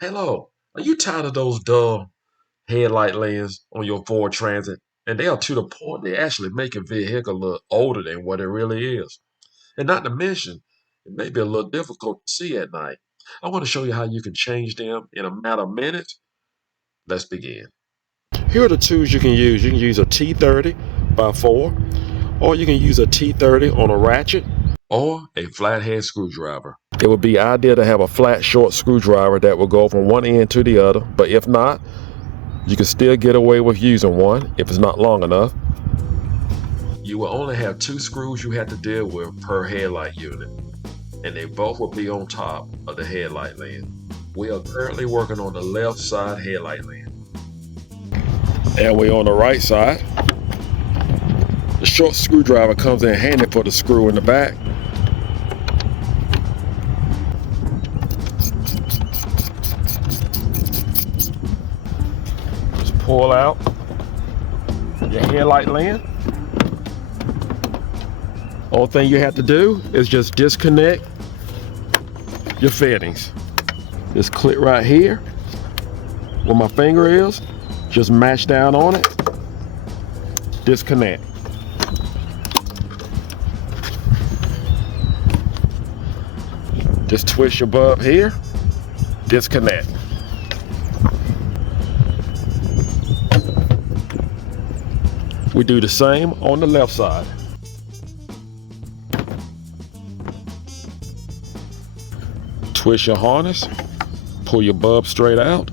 Hello, are you tired of those dull headlight lamps on your Ford Transit? And they are to the point they actually make a vehicle look older than what it really is. And not to mention, it may be a little difficult to see at night. I want to show you how you can change them in a matter of minutes. Let's begin. Here are the tools you can use. You can use a T30 by 4, or you can use a T30 on a ratchet, or a flathead screwdriver. It would be ideal to have a flat, short screwdriver that will go from one end to the other, but if not, you can still get away with using one if it's not long enough. You will only have 2 screws you have to deal with per headlight unit, and they both will be on top of the headlight lens. We are currently working on the left side headlight lens. And we're on the right side. The short screwdriver comes in handy for the screw in the back. Just pull out your headlight lens. Only thing you have to do is just disconnect your fittings. This clip right here, where my finger is, just mash down on it, disconnect. Just twist your bulb here, disconnect. We do the same on the left side. Twist your harness, pull your bulb straight out,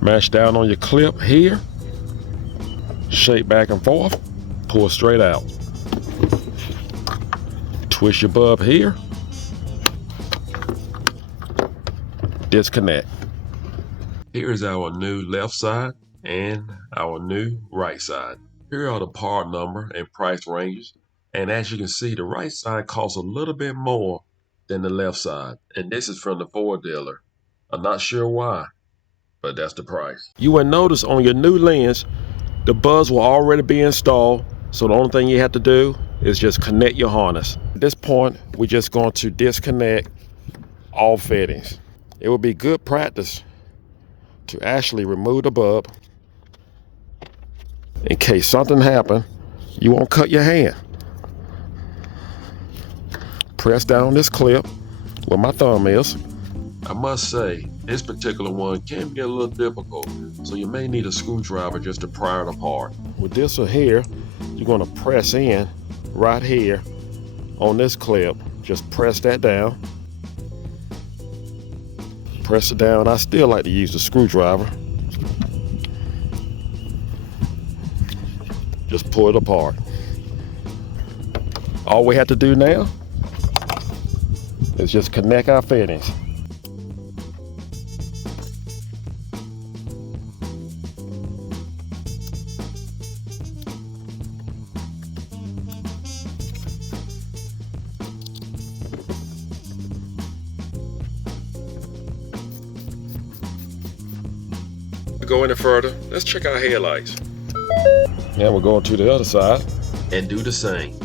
mash down on your clip here, shake back and forth, pull straight out. Twist your bulb here, disconnect. Here is our new left side and our new right side. Here are the part number and price ranges. And as you can see, the right side costs a little bit more than the left side. And this is from the Ford dealer. I'm not sure why, but that's the price. You will notice on your new lens, the bulbs will already be installed. So the only thing you have to do is just connect your harness. At this point, we're just going to disconnect all fittings. It would be good practice to actually remove the bulb in case something happened. You won't cut your hand. Press down this clip where my thumb is. I must say, this particular one can be a little difficult, so you may need a screwdriver just to pry it apart. With this one here, you're going to press in right here on this clip. Just press that down. Press it down. I still like to use the screwdriver. Just pull it apart. All we have to do now is just connect our fittings. To go any further, let's check our headlights. Now we're going to the other side and do the same.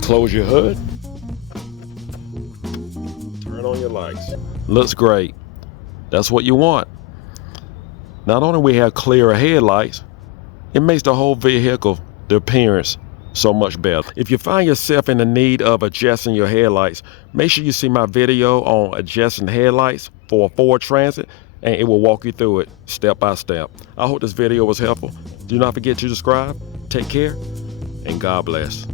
Close your hood. Turn on your lights. Looks great. That's what you want. Not only we have clearer headlights, it makes the whole vehicle, the appearance, so much better. If you find yourself in the need of adjusting your headlights, make sure you see my video on adjusting headlights for a Ford Transit, and it will walk you through it step by step. I hope this video was helpful. Do not forget to subscribe. Take care, and God bless.